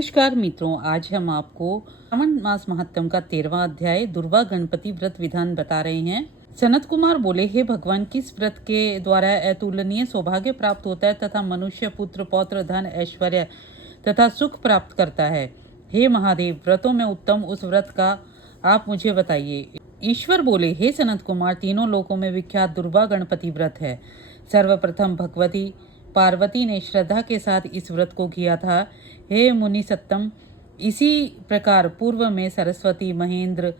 नमस्कार मित्रों, आज हम आपको श्रावण मास महात्म का 13वां अध्याय दुर्वा गणपति व्रत विधान बता रहे हैं। सनत कुमार बोले, हे भगवान, किस व्रत के द्वारा अतुलनीय सौभाग्य प्राप्त होता है तथा मनुष्य पुत्र पौत्र धन ऐश्वर्य तथा सुख प्राप्त करता है। हे महादेव, व्रतों में उत्तम उस व्रत का आप मुझे बताइए। ईश्वर बोले, हे सनत कुमार, तीनों लोकों में विख्यात दुर्वा गणपति व्रत है। सर्वप्रथम भगवती पार्वती ने श्रद्धा के साथ इस व्रत को किया था। हे मुनि सत्तम, इसी प्रकार पूर्व में सरस्वती, महेंद्र,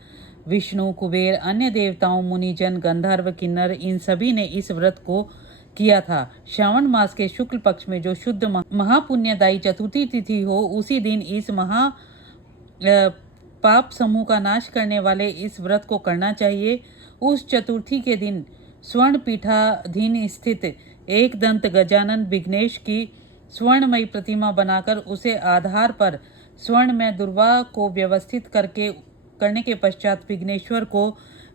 विष्णु, कुबेर, अन्य देवताओं, मुनिजन, गंधर्व, किन्नर, इन सभी ने इस व्रत को किया था। श्रावण मास के शुक्ल पक्ष में जो शुद्ध महापुण्यदायी चतुर्थी तिथि हो, उसी दिन इस पाप समूह का नाश करने वाले इस व्रत को करना चाहिए। उस चतुर्थी के दिन स्वर्ण पीठाधीन स्थित एक दंत गजानन विघ्नेश की स्वर्णमयी प्रतिमा बनाकर उसे आधार पर स्वर्ण में दुर्वा को व्यवस्थित करने के पश्चात विघ्नेश्वर को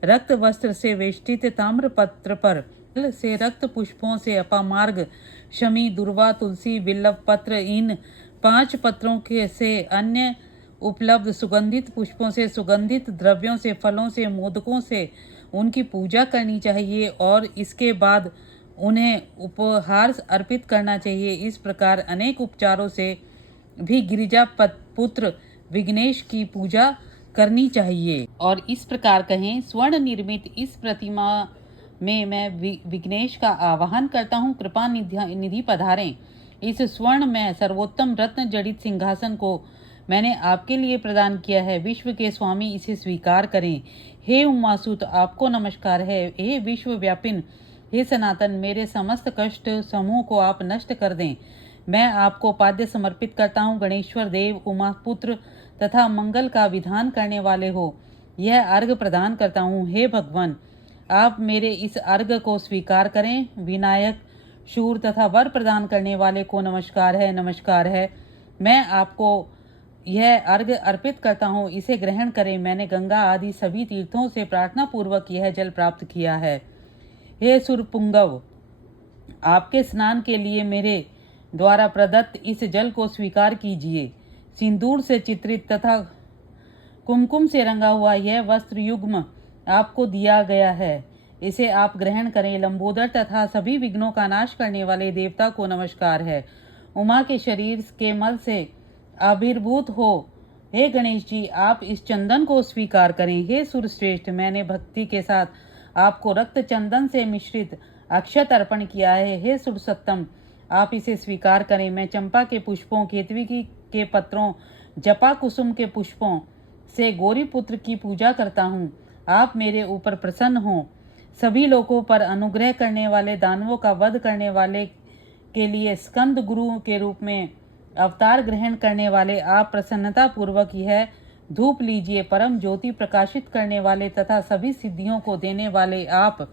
रक्त वस्त्र से वेष्टित ताम्र पत्र पर से रक्त पुष्पों से अपामार्ग, शमी, दुर्वा, तुलसी, बिल्व पत्र, इन 5 पत्रों के से अन्य उपलब्ध सुगंधित पुष्पों से, सुगंधित द्रव्यों से, फलों से, मोदकों से उनकी पूजा करनी चाहिए और इसके बाद उन्हें उपहार अर्पित करना चाहिए। इस प्रकार अनेक उपचारों से भी गिरिजा पुत्र विघ्नेश की पूजा करनी चाहिए। और इस प्रकार कहें, स्वर्ण निर्मित इस प्रतिमा में मैं विघ्नेश का आवाहन करता हूँ, कृपा निधि पधारें। इस स्वर्ण में सर्वोत्तम रत्न जड़ित सिंहासन को मैंने आपके लिए प्रदान किया है। विश्व के स्वामी, इसे स्वीकार करें। हे उमासुत, आपको नमस्कार है। हे विश्व व्यापिन, हे सनातन, मेरे समस्त कष्ट समूह को आप नष्ट कर दें। मैं आपको पाद्य समर्पित करता हूँ। गणेश्वर देव, उमा पुत्र तथा मंगल का विधान करने वाले हो, यह अर्घ प्रदान करता हूँ। हे भगवान, आप मेरे इस अर्घ को स्वीकार करें। विनायक, शूर तथा वर प्रदान करने वाले को नमस्कार है, नमस्कार है। मैं आपको यह अर्घ अर्पित करता हूँ, इसे ग्रहण करें। मैंने गंगा आदि सभी तीर्थों से प्रार्थना पूर्वक यह जल प्राप्त किया है। हे सुरपुंगव, आपके स्नान के लिए मेरे द्वारा प्रदत्त इस जल को स्वीकार कीजिए। सिंदूर से चित्रित तथा कुमकुम से रंगा हुआ यह वस्त्र युग्म आपको दिया गया है, इसे आप ग्रहण करें। लंबोदर तथा सभी विघ्नों का नाश करने वाले देवता को नमस्कार है। उमा के शरीर के मल से आविर्भूत हो, हे गणेश जी, आप इस चंदन को स्वीकार करें। हे सुरश्रेष्ठ, मैंने भक्ति के साथ आपको रक्त चंदन से मिश्रित अक्षत अर्पण किया है। हे सुरसत्तम, आप इसे स्वीकार करें। मैं चंपा के पुष्पों, केतवी के पत्रों, जपा कुसुम के पुष्पों से गौरी पुत्र की पूजा करता हूँ। आप मेरे ऊपर प्रसन्न हों। सभी लोगों पर अनुग्रह करने वाले, दानवों का वध करने वाले के लिए स्कंद गुरु के रूप में अवतार ग्रहण करने वाले, आप प्रसन्नता पूर्वक यह धूप लीजिए। परम ज्योति प्रकाशित करने वाले तथा सभी सिद्धियों को देने वाले आप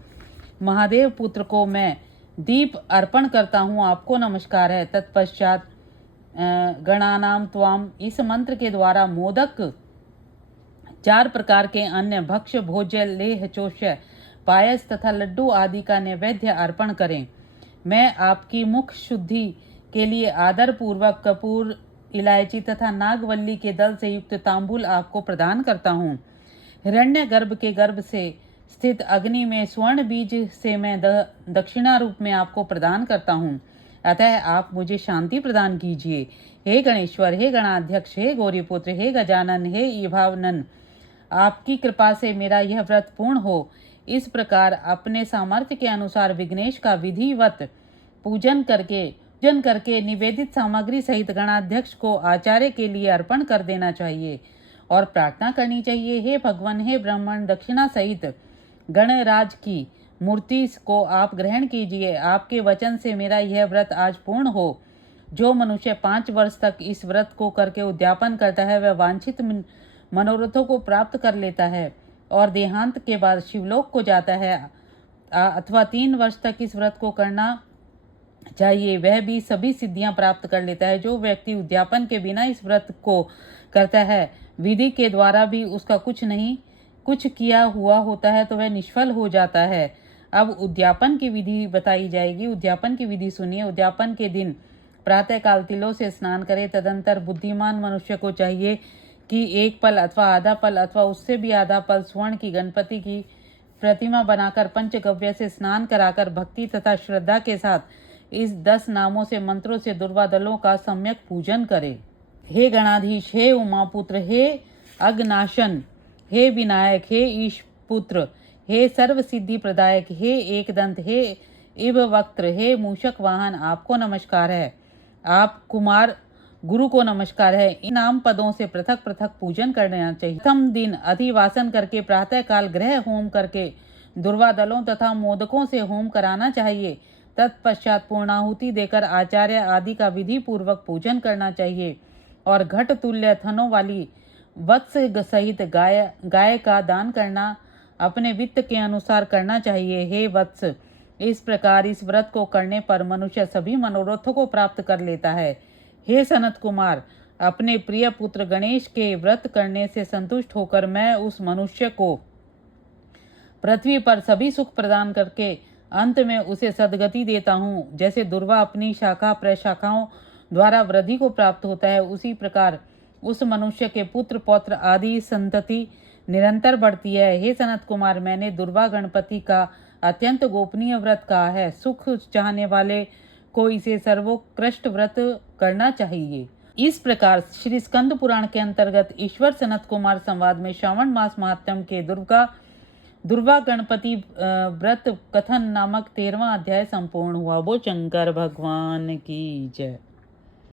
महादेव पुत्र को मैं दीप अर्पण करता हूँ, आपको नमस्कार है। तत्पश्चात गणानाम त्वाम इस मंत्र के द्वारा मोदक, 4 प्रकार के अन्य भक्ष्य, भोज्य, लेह, चोष्य, पायस तथा लड्डू आदि का नैवेद्य अर्पण करें। मैं आपकी मुख शुद्धि के लिए आदर पूर्वक कपूर, इलायची तथा नागवल्ली के दल से युक्त तांबूल आपको प्रदान करता हूँ। हिरण्य गर्भ के गर्भ से स्थित अग्नि में स्वर्ण बीज से मैं दक्षिणा रूप में आपको प्रदान करता हूँ, अतः आप मुझे शांति प्रदान कीजिए। हे गणेश्वर, हे गणाध्यक्ष, हे गौरीपुत्र, हे गजानन, हे ईभावनन, आपकी कृपा से मेरा यह व्रत पूर्ण हो। इस प्रकार अपने सामर्थ्य के अनुसार विघ्नेश का विधिवत पूजन करके निवेदित सामग्री सहित गणाध्यक्ष को आचार्य के लिए अर्पण कर देना चाहिए और प्रार्थना करनी चाहिए। हे भगवान, हे ब्राह्मण, दक्षिणा सहित गणराज की मूर्ति को आप ग्रहण कीजिए। आपके वचन से मेरा यह व्रत आज पूर्ण हो। जो मनुष्य 5 वर्ष तक इस व्रत को करके उद्यापन करता है, वह वांछित मनोरथों को प्राप्त कर लेता है और देहांत के बाद शिवलोक को जाता है। अथवा 3 वर्ष तक इस व्रत को करना चाहिए, वह भी सभी सिद्धियां प्राप्त कर लेता है। जो व्यक्ति उद्यापन के बिना इस व्रत को करता है, विधि के द्वारा भी उसका कुछ किया हुआ होता है तो वह निष्फल हो जाता है। अब उद्यापन की विधि बताई जाएगी। उद्यापन की विधि सुनिए। उद्यापन के दिन प्रातःकाल तिलों से स्नान करे। तदंतर बुद्धिमान मनुष्य को चाहिए कि एक पल अथवा आधा पल अथवा उससे भी आधा पल स्वर्ण की गणपति की प्रतिमा बनाकर पंचगव्य से स्नान कराकर भक्ति तथा श्रद्धा के साथ इस 10 नामों से मंत्रों से दुर्वादलों का सम्यक पूजन करे। हे गणाधीश, हे उमापुत्र, हे अग्नाशन, हे विनायक, हे ईश पुत्र, हे सर्व सिद्धि प्रदायक, हे एकदंत, हे इव वक्त्र, हे मूषक वाहन, आपको नमस्कार है। आप कुमार गुरु को नमस्कार है। इन नाम पदों से पृथक पृथक पूजन करना चाहिए। प्रथम दिन अधिवासन करके प्रातःकाल ग्रह होम करके दुर्वादलों तथा मोदकों से होम कराना चाहिए। तत्पश्चात पूर्णाहुति देकर आचार्य आदि का विधि पूर्वक पूजन करना चाहिए और घट तुल्य थनों वाली वत्स सहित गाय का दान करना अपने वित्त के अनुसार करना चाहिए। हे वत्स, इस प्रकार इस व्रत को करने पर मनुष्य सभी मनोरथों को प्राप्त कर लेता है। हे सनत कुमार, अपने प्रिय पुत्र गणेश के व्रत करने से संतुष्ट होकर मैं उस मनुष्य को पृथ्वी पर सभी सुख प्रदान करके अंत में उसे सद्गति देता हूँ। जैसे दुर्वा अपनी शाखा प्रशाखाओं द्वारा वृद्धि को प्राप्त होता है, उसी प्रकार उस मनुष्य के पुत्र पौत्र आदि संतति निरंतर बढ़ती है। हे सनत कुमार, मैंने दुर्वा गणपति का अत्यंत गोपनीय व्रत कहा है। सुख चाहने वाले को इसे सर्वोत्कृष्ट व्रत करना चाहिए। इस प्रकार श्री स्कंद पुराण के अंतर्गत ईश्वर सनत कुमार संवाद में श्रावण मास महात्म्य के दुर्वा गणपति व्रत कथन नामक 13वां अध्याय संपूर्ण हुआ। वो शंकर भगवान की जय।